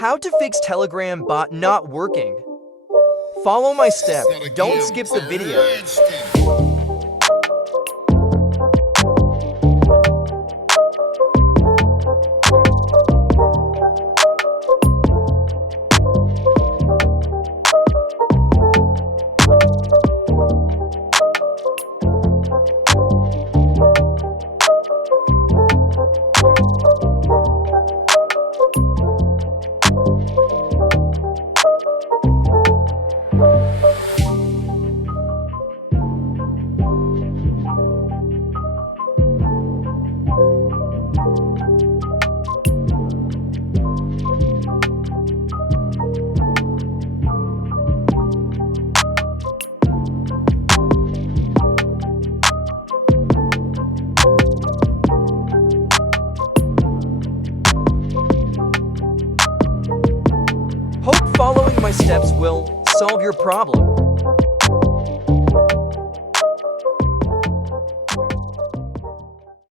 How to fix Telegram bot not working. Follow my step. Don't skip the video. Hope following my steps will solve your problem.